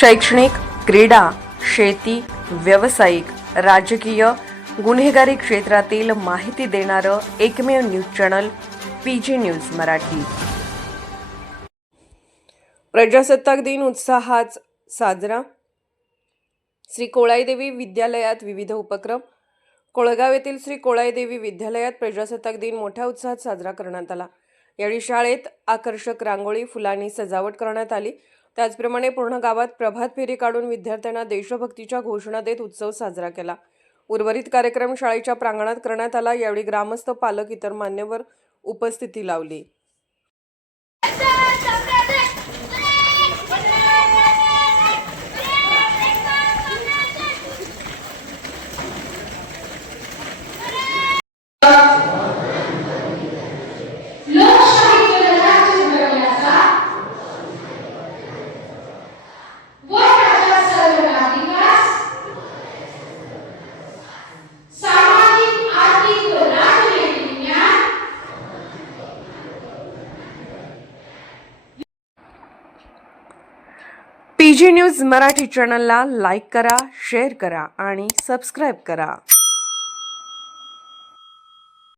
शैक्षणिक, क्रीडा, शेती, व्यावसायिक, राजकीय, गुन्हेगारी क्षेत्रातील माहिती देणारं एकमेव news channel PG news Marathi. प्रजासत्ताक दिन उत्साहात साजरा। श्री कोळाईदेवी विद्यालयात विविध उपक्रम। कोळगाव येथील श्री कोळाईदेवी विद्यालयात प्रजासत्ताक दिन मोठ्या उत्साहात साजरा करण्यात आला। यावेळी शाळेत आकर्षक रांगोळी, फुलांनी सजावट करण्यात आली। त्याचप्रमाणे पूर्ण गावात प्रभात फेरी काढून विद्यार्थ्यांना देशभक्तीच्या घोषणा देत उत्सव साजरा केला। उर्वरित कार्यक्रम शाळेच्या प्रांगणात करण्यात आला। यावेळी ग्रामस्थ, पालक, इतर मान्यवर उपस्थिती लावली। पीजी न्यूज मराठी चॅनलला लाईक करा, शेअर करा आणि सबस्क्राईब करा।